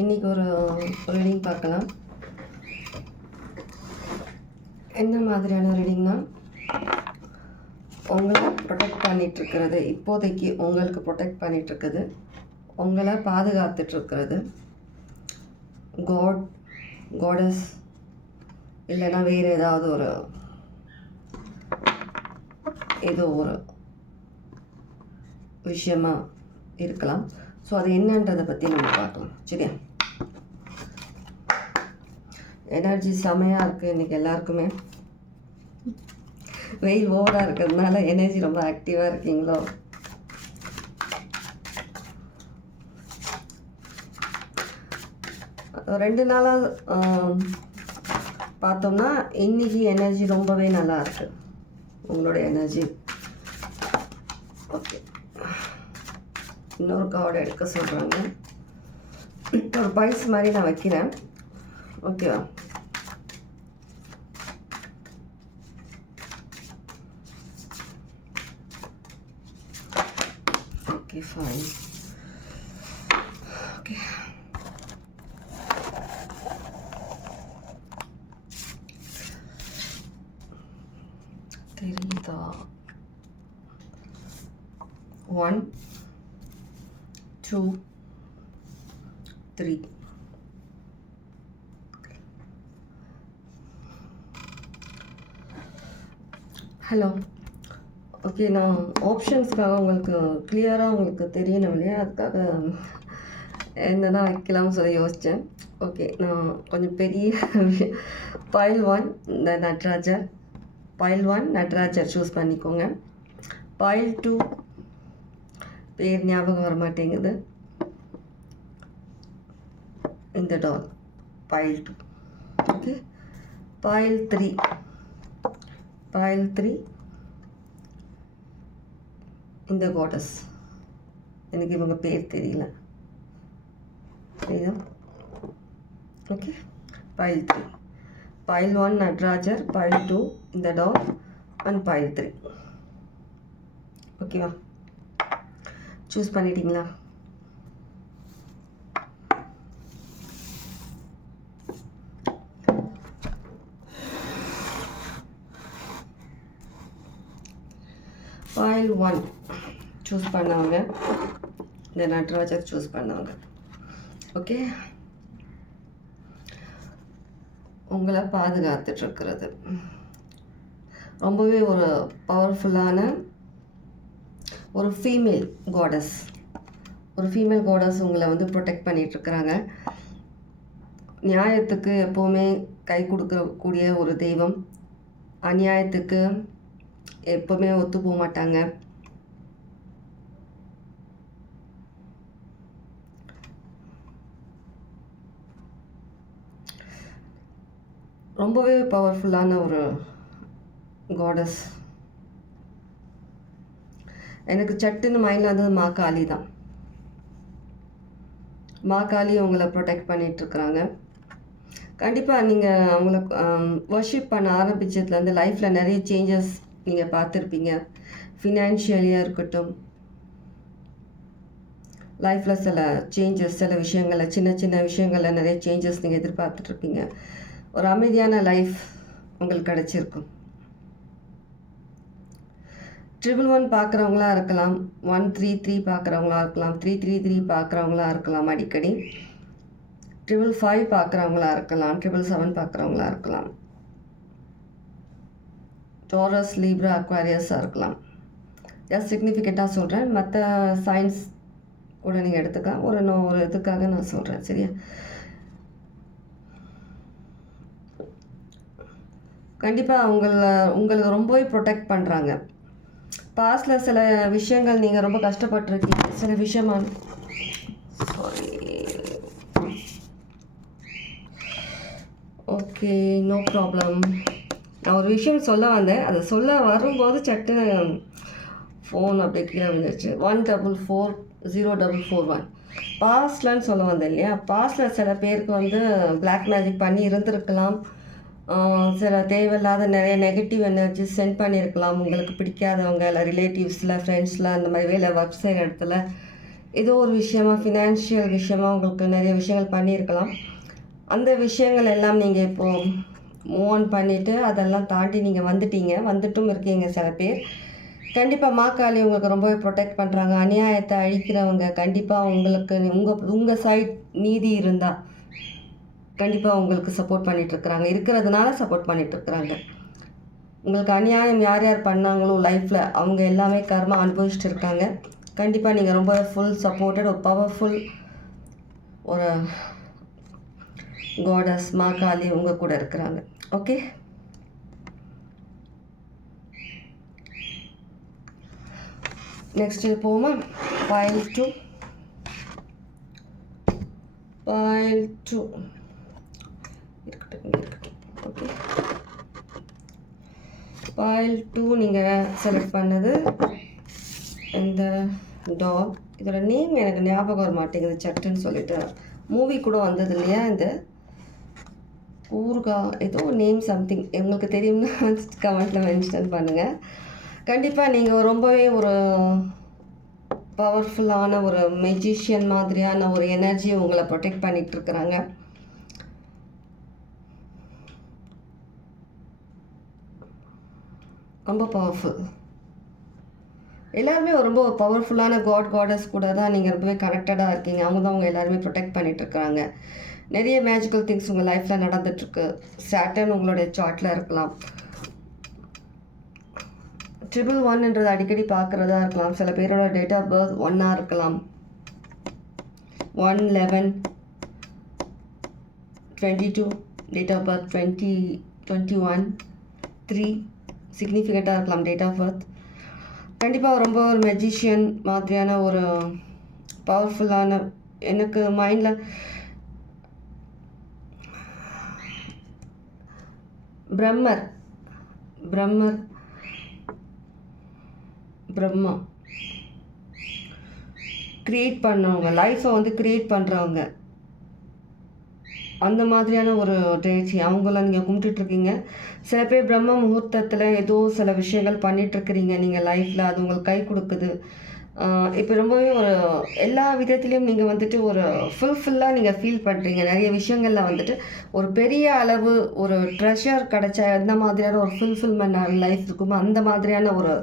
இன்றைக்கி ஒரு ரீடிங் பார்க்கலாம். என்ன மாதிரியான ரீடிங்னா, உங்களை ப்ரொடெக்ட் பண்ணிகிட்ருக்கிறது, இப்போதைக்கு உங்களுக்கு ப்ரொடெக்ட் பண்ணிகிட்ருக்குது, உங்களை பாதுகாத்துட்ருக்கிறது காடஸ் இல்லைன்னா வேறு ஏதாவது ஏதோ ஒரு விஷயமா இருக்கலாம். ஸோ அது என்னன்றதை பற்றி நம்ம பார்க்கலாம். சரியா? எனர்ஜி செமையாக இருக்குது இன்றைக்கி எல்லாருக்குமே. வெயில் ஓவராக இருக்கிறதுனால எனர்ஜி ரொம்ப ஆக்டிவாக இருக்கீங்களோ? ரெண்டு நாளாக பார்த்தோம்னா இன்றைக்கி எனர்ஜி ரொம்பவே நல்லா இருக்குது, உங்களோட எனர்ஜி. ஓகே, இன்னொரு கார்டு எடுக்க சொல்கிறாங்க. ஒரு பைல்ஸ் மாதிரி நான் வைக்கிறேன். ஓகேவா? Okay, fine. ஓகே, தெரியுதா? 1 2 3. ஹலோ. ஓகே, நான் ஆப்ஷன்ஸ்க்காக உங்களுக்கு கிளியராக உங்களுக்கு தெரியணும் இல்லையா, அதுக்காக என்னென்னா வைக்கலாம்னு சொல்லி யோசித்தேன். ஓகே, நான் கொஞ்சம் பெரிய பைல் 1 இந்த நட்ராஜர், பைல் 1 நட்ராஜர் சூஸ் பண்ணிக்கோங்க. பைல் 2 பேர் ஞாபகம் வர மாட்டேங்குது, இந்த டால், பைல் 2. ஓகே, பைல் 3 இந்த காடஸ், எனக்கு இவங்க பேர் தெரியல, சரியா? Okay, file 3, file 1 Natarajar, file 2 இந்த டால் அண்ட் பைல் 3. ஓகேவா? சூஸ் பண்ணிட்டீங்களா? பைல் 1 சூஸ் பண்ணவங்க, இந்த நட்ராஜர் சூஸ் பண்ணவங்க. ஓகே, உங்களை பாதுகாத்துட்ருக்கிறது ரொம்பவே ஒரு பவர்ஃபுல்லான ஒரு ஃபீமேல் காடஸ். உங்களை வந்து ப்ரொடெக்ட் பண்ணிகிட்ருக்குறாங்க. நியாயத்துக்கு எப்போவுமே கை கொடுக்கக்கூடிய ஒரு தெய்வம், அநியாயத்துக்கு எப்போவுமே ஒத்து போக மாட்டாங்க. ரொம்பவே பவர்ஃபுல்லான ஒரு காடஸ். எனக்கு சட்டுன்னு மைண்டில் வந்தது மாகாளி தான். மாகாளி உங்களை ப்ரொடெக்ட் பண்ணிகிட்ருக்குறாங்க. கண்டிப்பாக நீங்கள் அவங்கள வர்ஷிப் பண்ண ஆரம்பித்ததுலேருந்து லைஃப்பில் நிறைய சேஞ்சஸ் நீங்கள் பார்த்துருப்பீங்க. ஃபினான்ஷியலியாக இருக்கட்டும், லைஃப்பில் சில சேஞ்சஸ், சில விஷயங்களில், சின்ன சின்ன விஷயங்களில் நிறைய சேஞ்சஸ் நீங்கள் எதிர்பார்த்துட்ருப்பீங்க. ஒரு அமைதியான லைஃப் உங்களுக்கு கிடச்சிருக்கும். 111 பார்க்குறவங்களா இருக்கலாம், 133 பார்க்குறவங்களா இருக்கலாம், 333 பார்க்குறவங்களா இருக்கலாம், அடிக்கடி 555 பார்க்குறவங்களா இருக்கலாம், 777 பார்க்குறவங்களா இருக்கலாம், டாரஸ், லீப்ரா, அக்வாரியஸாக இருக்கலாம். ஜஸ்ட் சிக்னிஃபிகண்ட்டாக சொல்கிறேன், மற்ற சயின்ஸ் கூட நீங்கள் எடுத்துக்கலாம். ஒரு இதுக்காக நான் சொல்கிறேன், சரியா? கண்டிப்பாக உங்களுக்கு ரொம்பவே ப்ரொடெக்ட் பண்ணுறாங்க. பாஸ்டில் சில விஷயங்கள் நீங்கள் ரொம்ப கஷ்டப்பட்டுருக்கீங்க, சில விஷயமா சாரி. Okay, no problem. நான் ஒரு விஷயம் சொல்ல வந்தேன், அதை சொல்ல வரும்போது சட்டுன்னு ஃபோன் அப்படியே கீழே வந்துடுச்சு. 1440441 பாஸ்ட்லன்னு சொல்ல வந்தேன் இல்லையா? பாஸ்டில் சில பேருக்கு வந்து பிளாக் மேஜிக் பண்ணி இருந்திருக்கலாம். சில தேவையில்லாத நிறைய நெகட்டிவ் எனர்ஜி சென்ட் பண்ணியிருக்கலாம். உங்களுக்கு பிடிக்காதவங்க இல்லை ரிலேட்டிவ்ஸில், ஃப்ரெண்ட்ஸில், அந்த மாதிரி வேலை ஒர்க் செய்கிற இடத்துல ஏதோ ஒரு விஷயமா ஃபினான்ஷியல் விஷயமா உங்களுக்கு நிறைய விஷயங்கள் பண்ணியிருக்கலாம். அந்த விஷயங்கள் எல்லாம் நீங்கள் இப்போது மூவ் ஆன் பண்ணிவிட்டு அதெல்லாம் தாண்டி நீங்கள் வந்துட்டும் இருக்கீங்க சில பேர். கண்டிப்பாக மாக்காளி உங்களுக்கு ரொம்பவே ப்ரொடெக்ட் பண்ணுறாங்க. அநியாயத்தை அழிக்கிறவங்க கண்டிப்பாக உங்களுக்கு உங்கள் சைட் நீதி இருந்தால் கண்டிப்பாக உங்களுக்கு சப்போர்ட் பண்ணிகிட்ருக்குறாங்க, இருக்கிறதுனால சப்போர்ட் பண்ணிகிட்ருக்குறாங்க. உங்களுக்கு அநியாயம் யார் யார் பண்ணாங்களோ லைஃப்பில் அவங்க எல்லாமே கர்மா அனுபவிச்சுட்டு இருக்காங்க. கண்டிப்பாக நீங்கள் ரொம்ப ஃபுல் சப்போர்ட்டட், ஒரு பவர்ஃபுல் ஒரு காடஸ் மாகாளி உங்கள் கூட இருக்கிறாங்க. ஓகே, நெக்ஸ்ட் போவோமா? ஃபைல் 2 இருக்கட்டும். ஓகே, ஃபைல் 2 நீங்கள் செலக்ட் பண்ணது இந்த டாக். இதோட நேம் எனக்கு ஞாபகம் வர மாட்டேங்குது சட்டுன்னு சொல்லிட்டு. மூவி கூட வந்தது இல்லையா, இந்த ஊர்கா ஏதோ நேம் சம்திங் உங்களுக்கு தெரியும்னா கமெண்ட்டில் மென்ஷன் பண்ணுங்கள். கண்டிப்பாக நீங்கள் ரொம்பவே ஒரு பவர்ஃபுல்லான ஒரு மெஜிஷியன் மாதிரியான ஒரு எனர்ஜி உங்களை ப்ரொடெக்ட் பண்ணிகிட்ருக்குறாங்க. ரொம்ப பவர்ஃபுல். எல்லாருமே ரொம்ப பவர்ஃபுல்லான காடஸ் கூட தான் நீங்கள் ரொம்பவே கனெக்டடாக இருக்கீங்க. அவங்க தான் அவங்க எல்லாருமே ப்ரொடெக்ட் பண்ணிகிட்ருக்குறாங்க. நிறைய மேஜிக்கல் திங்ஸ் உங்கள் லைஃப்பில் நடந்துகிட்ருக்கு. சாட்டர்ன் உங்களுடைய சார்ட்டில் இருக்கலாம். 111 அடிக்கடி பார்க்குறதா இருக்கலாம். சில பேரோட டேட் ஆஃப் பர்த் 1 இருக்கலாம். 1/11/22 டேட் ஆஃப் பர்த் 20/21/3 சிக்னிஃபிகண்ட்டாக இருக்கலாம் டேட் ஆஃப் பர்த். கண்டிப்பாக ரொம்ப ஒரு மெஜிஷியன் மாதிரியான ஒரு பவர்ஃபுல்லான, எனக்கு மைண்டில் பிரம்மா க்ரியேட் பண்ணவங்க, லைஃப்பை வந்து க்ரியேட் பண்ணுறவங்க, அந்த மாதிரியான ஒரு டேச்சி அவங்களாம் நீங்கள் கும்பிட்டுட்ருக்கீங்க. சில பேர் பிரம்ம முகூர்த்தத்தில் ஏதோ சில விஷயங்கள் பண்ணிகிட்ருக்கிறீங்க நீங்கள் லைஃப்பில், அது உங்களுக்கு கை கொடுக்குது. இப்போ ரொம்பவே ஒரு எல்லா விதத்துலேயும் நீங்கள் வந்துட்டு ஒரு ஃபுல்ஃபில்லாக நீங்கள் ஃபீல் பண்ணுறீங்க. நிறைய விஷயங்களில் வந்துட்டு ஒரு பெரிய அளவு ஒரு ட்ரெஷர் கிடச்ச எந்த மாதிரியான ஒரு ஃபுல்ஃபில்மெண்ட் லைஃப் இருக்குமோ அந்த மாதிரியான ஒரு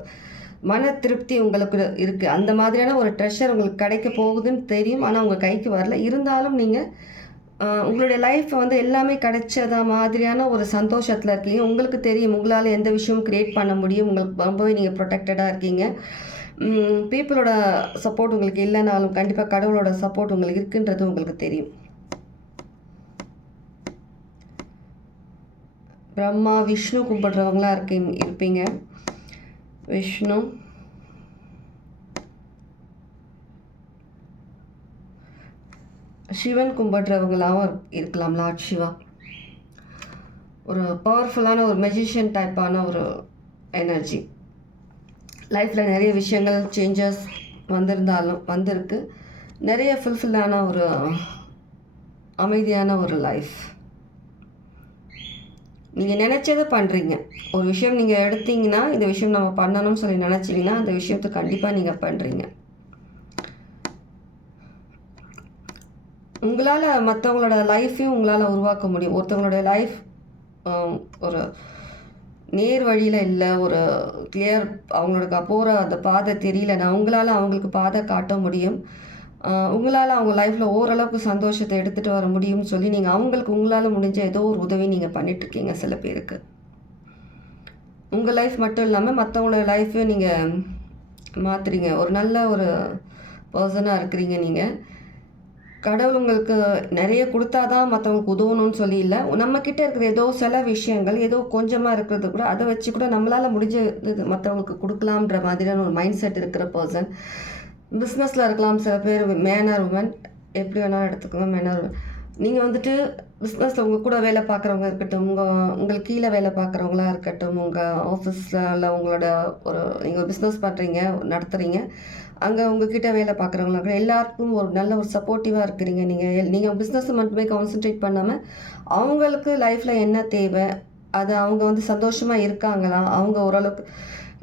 மன திருப்தி உங்களுக்கு இருக்குது. அந்த மாதிரியான ஒரு ட்ரெஷர் உங்களுக்கு கிடைக்க போகுதுன்னு தெரியும், ஆனால் உங்கள் கைக்கு வரல. இருந்தாலும் நீங்கள் உங்களுடைய லைஃப் வந்து எல்லாமே கிடைச்சதா மாதிரியான ஒரு சந்தோஷத்தில் இருக்கீங்க. உங்களுக்கு தெரியும் உங்களால் எந்த விஷயமும் க்ரியேட் பண்ண முடியும். உங்களுக்கு ரொம்பவே நீங்கள் ப்ரொடெக்டடாக இருக்கீங்க. பீப்புளோட சப்போர்ட் உங்களுக்கு இல்லைனாலும் கண்டிப்பாக கடவுளோட சப்போர்ட் உங்களுக்கு இருக்குன்றது உங்களுக்கு தெரியும். பிரம்மா விஷ்ணு கும்பிட்றவங்களாம் இருப்பீங்க. விஷ்ணு, சிவன் கும்பிட்றவங்களாகவும் இருக்கலாம். லார்ட் சிவா ஒரு பவர்ஃபுல்லான ஒரு மெஜிஷியன் டைப்பான ஒரு எனர்ஜி. லைஃப்பில் நிறைய விஷயங்கள் சேஞ்சஸ் வந்திருக்கு. நிறைய ஃபுல்ஃபில்லான ஒரு அமைதியான ஒரு லைஃப். நீங்கள் நினச்சதை பண்ணுறீங்க. ஒரு விஷயம் நீங்கள் எடுத்தீங்கன்னா இந்த விஷயம் நம்ம பண்ணணும்னு சொல்லி நினச்சிங்கன்னா அந்த விஷயத்தை கண்டிப்பாக நீங்கள் பண்ணுறீங்க. உங்களால் மற்றவங்களோட லைஃப்பையும் உங்களால் உருவாக்க முடியும். ஒருத்தவங்களோட லைஃப் ஒரு நேர் வழியில் இல்லை, ஒரு கிளியர் அவங்களோட போகிற அந்த பாதை தெரியலன்னா உங்களால் அவங்களுக்கு பாதை காட்ட முடியும். உங்களால் அவங்க லைஃப்பில் ஓரளவுக்கு சந்தோஷத்தை எடுத்துகிட்டு வர முடியும்னு சொல்லி நீங்கள் அவங்களுக்கு உங்களால் முடிஞ்ச ஏதோ ஒரு உதவி நீங்கள் பண்ணிகிட்ருக்கீங்க. சில பேருக்கு உங்கள் லைஃப் மட்டும் இல்லாமல் மற்றவங்களோட லைஃப்பையும் நீங்கள் மாற்றுறீங்க. ஒரு நல்ல ஒரு பர்சனாக இருக்கிறீங்க. நீங்கள் கடவுள் உங்களுக்கு நிறைய கொடுத்தா தான் மற்றவங்களுக்கு உதவணும்னு சொல்லி இல்லை. நம்மக்கிட்ட இருக்கிற ஏதோ சில விஷயங்கள் ஏதோ கொஞ்சமாக இருக்கிறது கூட அதை வச்சு கூட நம்மளால் முடிஞ்ச இது மற்றவங்களுக்கு கொடுக்கலாம்ன்ற மாதிரியான ஒரு மைண்ட் செட் இருக்கிற பர்சன். பிஸ்னஸில் இருக்கலாம். சில பேர் மேன் ஆர் உமன், எப்படி வேணாலும் எடுத்துக்கோங்க. Man or woman. நீங்கள் வந்துட்டு பிஸ்னஸில் உங்கள் கூட வேலை பார்க்குறவங்க இருக்கட்டும், உங்களுக்கு கீழே வேலை பார்க்குறவங்களா இருக்கட்டும், உங்கள் ஆஃபீஸில் உங்களோட நீங்கள் பிஸ்னஸ் பண்ணுறீங்க, நடத்துகிறீங்க, அங்கே உங்ககிட்ட வேலை பார்க்குறவங்களா இருக்கட்டும், எல்லாருக்கும் ஒரு நல்ல ஒரு சப்போர்ட்டிவாக இருக்கிறீங்க. நீங்கள் பிஸ்னஸை மட்டுமே கான்சென்ட்ரேட் பண்ணாமல் அவங்களுக்கு லைஃப்பில் என்ன தேவை, அது அவங்க வந்து சந்தோஷமாக இருக்காங்களா, அவங்க ஓரளவுக்கு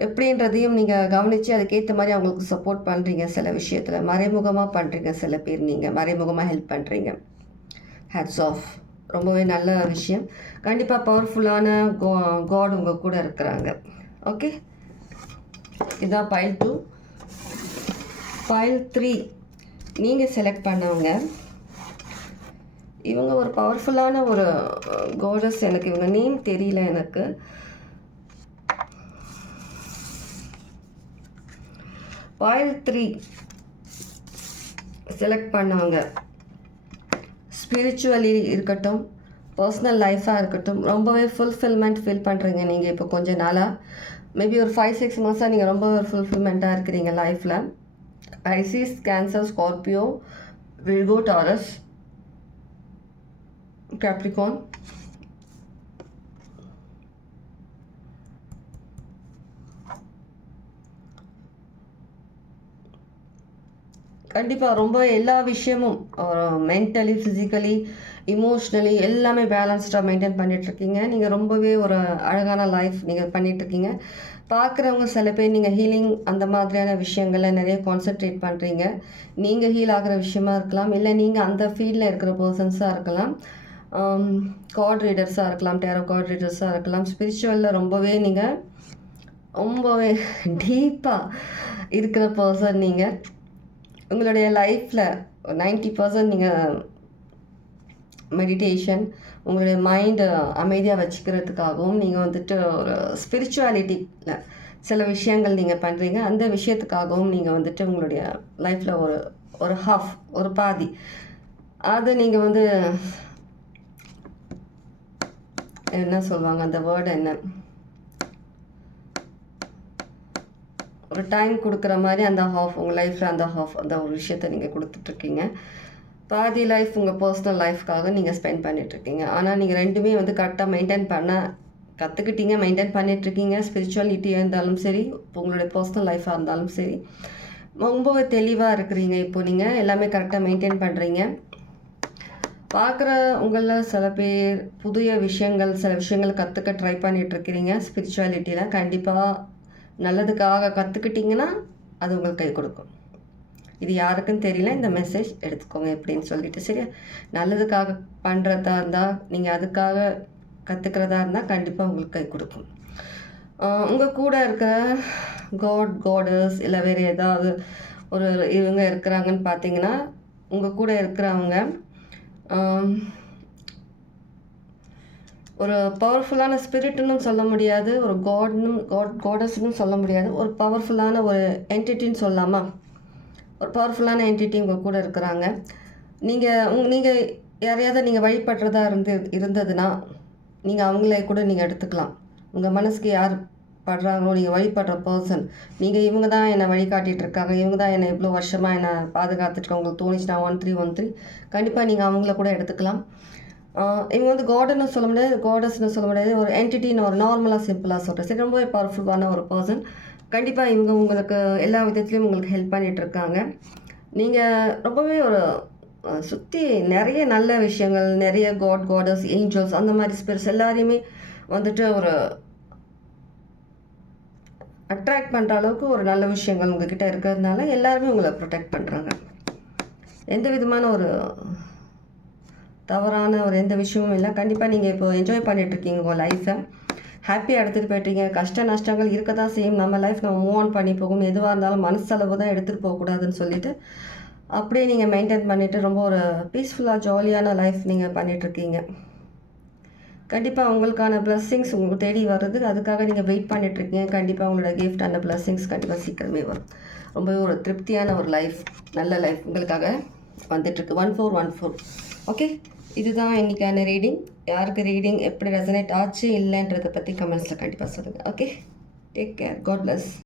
எப்படின்றதையும் நீங்கள் கவனித்து அதுக்கேற்ற மாதிரி அவங்களுக்கு சப்போர்ட் பண்ணுறீங்க. சில விஷயத்தில் மறைமுகமாக பண்ணுறீங்க. சில பேர் நீங்கள் மறைமுகமாக ஹெல்ப் பண்ணுறீங்க. Hats off. ரொம்பவே நல்ல விஷயம். கண்டிப்பாக பவர்ஃபுல்லான காட் உங்கள் கூட இருக்கிறாங்க. ஓகே, இதுதான் பைல் 2. பைல் 3 நீங்கள் செலக்ட் பண்ணவங்க. இவங்க ஒரு பவர்ஃபுல்லான ஒரு காடஸ். எனக்கு இவங்க நேம் தெரியல. எனக்கு பைல் 3 செலக்ட் பண்ணவங்க ஸ்பிரிச்சுவலி இருக்கட்டும், பர்சனல் லைஃபாக இருக்கட்டும், ரொம்பவே ஃபுல்ஃபில்மெண்ட் ஃபீல் பண்ணுறீங்க நீங்கள் இப்போ கொஞ்ச நாளாக. மேபி ஒரு 5-6 மாதம் நீங்கள் ரொம்ப ஃபுல்ஃபில்மெண்ட்டாக இருக்கிறீங்க லைஃப்பில். ஐசிஸ், cancer, Scorpio, Virgo, Taurus, Capricorn. கண்டிப்பாக ரொம்ப எல்லா விஷயமும் மென்டலி, ஃபிசிக்கலி, இமோஷ்னலி எல்லாமே பேலன்ஸ்டாக மெயின்டைன் பண்ணிகிட்ருக்கீங்க. நீங்கள் ரொம்பவே ஒரு அழகான லைஃப் நீங்கள் பண்ணிகிட்ருக்கீங்க. பார்க்குறவங்க சில பேர் நீங்கள் ஹீலிங் அந்த மாதிரியான விஷயங்களில் நிறைய கான்சென்ட்ரேட் பண்ணுறீங்க. நீங்கள் ஹீல் ஆகிற விஷயமா இருக்கலாம், இல்லை நீங்கள் அந்த ஃபீல்டில் இருக்கிற பர்சன்ஸாக இருக்கலாம், கார்ட் ரீடர்ஸாக இருக்கலாம், டேரோ கார்ட் ரீடர்ஸாக இருக்கலாம். ஸ்பிரிச்சுவலில் ரொம்பவே டீப்பாக இருக்கிற பர்சன் நீங்கள். உங்களுடைய லைஃப்பில் 90% நீங்கள் மெடிடேஷன், உங்களுடைய மைண்டை அமைதியாக வச்சுக்கிறதுக்காகவும் நீங்கள் வந்துட்டு ஒரு ஸ்பிரிச்சுவாலிட்டியில் சில விஷயங்கள் நீங்கள் பண்ணுறீங்க. அந்த விஷயத்துக்காகவும் நீங்கள் வந்துட்டு உங்களுடைய லைஃப்பில் ஒரு ஹாஃப், ஒரு பாதி அது நீங்கள் வந்து என்ன சொல்லுவாங்க, அந்த வேர்டு என்ன, ஒரு டைம் கொடுக்குற மாதிரி அந்த ஹாஃப் உங்கள் லைஃப்பில் அந்த ஒரு விஷயத்தை நீங்கள் கொடுத்துட்ருக்கீங்க. பாதி லைஃப் உங்கள் பர்சனல் லைஃப்காக நீங்கள் ஸ்பெண்ட் பண்ணிகிட்ருக்கீங்க. ஆனால் நீங்கள் ரெண்டுமே வந்து கரெக்டாக மெயின்டைன் பண்ண கற்றுக்கிட்டீங்க, மெயின்டைன் பண்ணிகிட்ருக்கீங்க. ஸ்பிரிச்சுவாலிட்டியாக இருந்தாலும் சரி, இப்போ உங்களுடைய பர்சனல் லைஃபாக இருந்தாலும் சரி, ரொம்ப தெளிவாக இருக்கிறீங்க. இப்போ நீங்கள் எல்லாமே கரெக்டாக மெயின்டைன் பண்ணுறீங்க. பார்க்குற உங்களில் சில பேர் புதிய விஷயங்கள், சில விஷயங்கள் கற்றுக்க ட்ரை பண்ணிகிட்ருக்கிறீங்க. ஸ்பிரிச்சுவாலிட்டியில் கண்டிப்பாக நல்லதுக்காக கற்றுக்கிட்டிங்கன்னா அது உங்களுக்கு கை கொடுக்கும். இது யாருக்குன்னு தெரியல, இந்த மெசேஜ் எடுத்துக்கோங்க எப்படின்னு சொல்லிட்டு. சரியா, நல்லதுக்காக பண்ணுறதா இருந்தால், நீங்கள் அதுக்காக கற்றுக்கிறதா இருந்தால் கண்டிப்பாக உங்களுக்கு கை கொடுக்கும். உங்கள் கூட இருக்கிற காடஸ் இல்லை வேறு ஏதாவது ஒரு இவங்க இருக்கிறாங்கன்னு பார்த்தீங்கன்னா, உங்கள் கூட இருக்கிறவங்க ஒரு பவர்ஃபுல்லான ஸ்பிரிட்னு சொல்ல முடியாது, ஒரு காடஸ்ன்னு சொல்ல முடியாது, ஒரு பவர்ஃபுல்லான ஒரு என்டிட்டின்னு சொல்லலாமா? ஒரு பவர்ஃபுல்லான என்டிட்டி உங்கள் கூட இருக்கிறாங்க. நீங்கள் யாரையாவது நீங்கள் வழிபடுறதா இருந்ததுன்னா நீங்கள் அவங்கள கூட நீங்கள் எடுத்துக்கலாம். உங்கள் மனசுக்கு யார் படுறாங்களோ, நீங்கள் வழிபடுற பர்சன், நீங்கள் இவங்க தான் என்னை வழிகாட்டிகிட்டு இருக்காங்க, இவங்க தான் என்னை இவ்வளோ வருஷமாக என்னை பாதுகாத்துட்ருக்காங்க, உங்களுக்கு தோணிச்சுன்னா 1313 கண்டிப்பாக நீங்கள் அவங்கள கூட எடுத்துக்கலாம். இவங்க வந்து காடுன்னு சொல்ல முடியாது, காடஸ்ன்னு சொல்ல முடியாது, ஒரு என்டிட்டின்னு ஒரு நார்மலாக சிம்பிளாக சொல்கிறேன். சரி, ரொம்பவே பவர்ஃபுல்லான ஒரு பர்சன். கண்டிப்பாக இவங்க உங்களுக்கு எல்லா விதத்துலேயும் உங்களுக்கு ஹெல்ப் பண்ணிகிட்ருக்காங்க. நீங்கள் ரொம்பவே ஒரு சுற்றி நிறைய நல்ல விஷயங்கள், நிறைய காடஸ், ஏஞ்சல்ஸ் அந்த மாதிரி ஸ்பிரிட்ஸ் எல்லாரையுமே வந்துட்டு ஒரு அட்ராக்ட் பண்ணுற அளவுக்கு ஒரு நல்ல விஷயங்கள் உங்ககிட்ட இருக்கிறதுனால எல்லாருமே உங்களை ப்ரொடெக்ட் பண்ணுறாங்க. எந்த விதமான ஒரு தவறான ஒரு எந்த விஷயமும் இல்லை. கண்டிப்பாக நீங்கள் இப்போ என்ஜாய் பண்ணிகிட்ருக்கீங்க உங்கள் லைஃப்பை, ஹாப்பியாக எடுத்துகிட்டு போய்ட்ருக்கீங்க. கஷ்ட நஷ்டங்கள் இருக்க தான் செய்யும். நம்ம லைஃப் நம்ம மூவ் ஆன் பண்ணி போகும். எதுவாக இருந்தாலும் மனசளவு தான் எடுத்துகிட்டு போகக்கூடாதுன்னு சொல்லிவிட்டு அப்படியே நீங்கள் மெயின்டைன் பண்ணிவிட்டு ரொம்ப ஒரு பீஸ்ஃபுல்லாக ஜாலியான லைஃப் நீங்கள் பண்ணிகிட்ருக்கீங்க. கண்டிப்பாக உங்களுக்கான பிளஸ்ஸிங்ஸ் உங்களுக்கு தேடி வருது. அதுக்காக நீங்கள் வெயிட் பண்ணிகிட்ருக்கீங்க. கண்டிப்பாக உங்களோட கிஃப்ட் அண்ட் பிளஸ்ஸிங்ஸ் கண்டிப்பாக சீக்கிரமே வரும். ரொம்பவே ஒரு திருப்தியான ஒரு லைஃப், நல்ல லைஃப் உங்களுக்காக வந்துட்டுருக்கு. 1414. ஓகே, இதுதான் இன்றைக்கான ரீடிங். யாருக்கு ரீடிங் எப்படி ரெசனேட் ஆச்சு இல்லைன்றதை பற்றி கமெண்ட்ஸில் கண்டிப்பாக சொல்லுங்கள். Okay, take care. God plus.